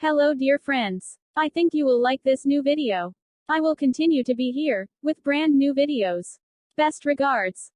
Hello dear friends. I think you will like this new video. I will continue to be here, with brand new videos. Best regards.